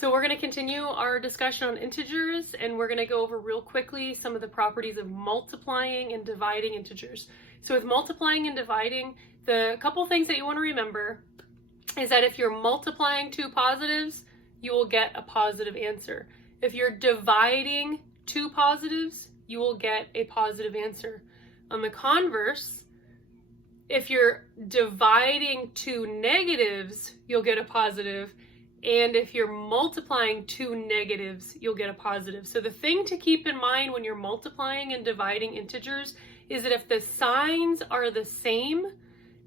So we're going to continue our discussion on integers, and we're going to go over real quickly some of the properties of multiplying and dividing integers. So with multiplying and dividing, the couple things that you want to remember is that if you're multiplying two positives, you will get a positive answer. If you're dividing two positives, you will get a positive answer. On the converse, if you're dividing two negatives, you'll get a positive. And if you're multiplying two negatives, you'll get a positive. So the thing to keep in mind when you're multiplying and dividing integers is that if the signs are the same,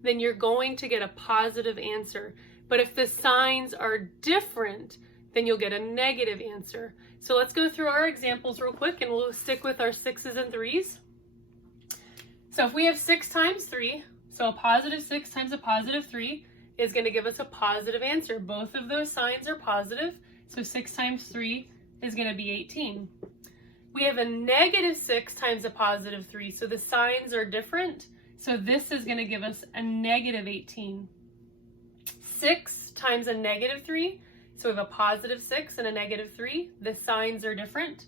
then you're going to get a positive answer. But if the signs are different, then you'll get a negative answer. So let's go through our examples real quick, and we'll stick with our 6s and 3s. So if we have 6 times 3, so a positive 6 times a positive 3, is going to give us a positive answer. Both of those signs are positive, so 6 times 3 is going to be 18. We have a negative 6 times a positive 3, so the signs are different, so this is going to give us a negative 18. 6 times a negative 3, so we have a positive 6 and a negative 3. The signs are different.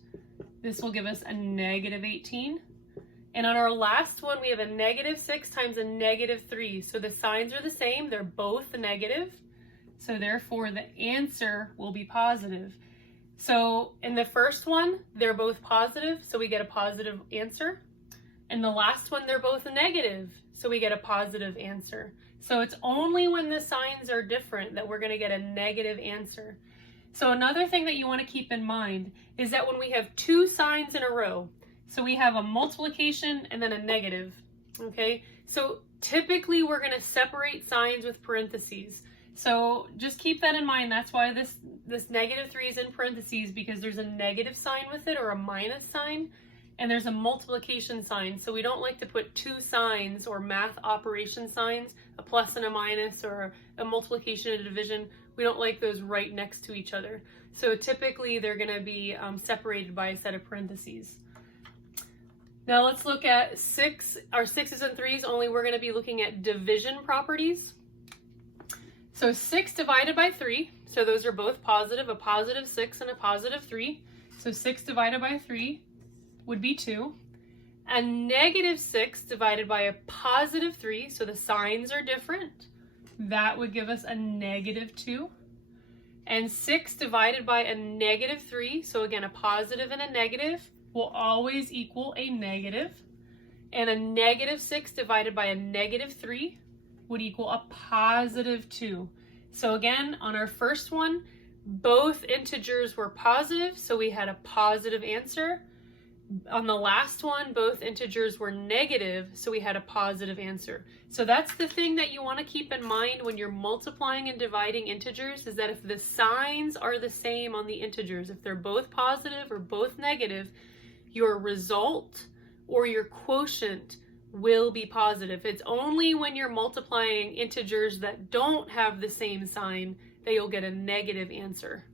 This will give us a negative 18. And on our last one, we have a negative 6 times a negative 3. So the signs are the same. They're both negative. So therefore, the answer will be positive. So in the first one, they're both positive. So we get a positive answer. In the last one, they're both negative. So we get a positive answer. So it's only when the signs are different that we're going to get a negative answer. So another thing that you want to keep in mind is that when we have two signs in a row, so we have a multiplication and then a negative, okay? So typically we're going to separate signs with parentheses. So just keep that in mind. That's why this negative 3 is in parentheses, because there's a negative sign with it or a minus sign, and there's a multiplication sign. So we don't like to put two signs or math operation signs, a plus and a minus, or a multiplication and a division. We don't like those right next to each other. So typically they're going to be separated by a set of parentheses. Now let's look at our 6s and 3s, only we're going to be looking at division properties. So 6 divided by 3, so those are both positive, a positive 6 and a positive 3. So 6 divided by 3 would be 2. And negative 6 divided by a positive 3, so the signs are different, that would give us a negative 2. And 6 divided by a negative 3, so again a positive and a negative, will always equal a negative. And a negative 6 divided by a negative 3 would equal a positive 2. So again, on our first one, both integers were positive, so we had a positive answer. On the last one, both integers were negative, so we had a positive answer. So that's the thing that you want to keep in mind when you're multiplying and dividing integers, is that if the signs are the same on the integers, if they're both positive or both negative, your result or your quotient will be positive. It's only when you're multiplying integers that don't have the same sign that you'll get a negative answer.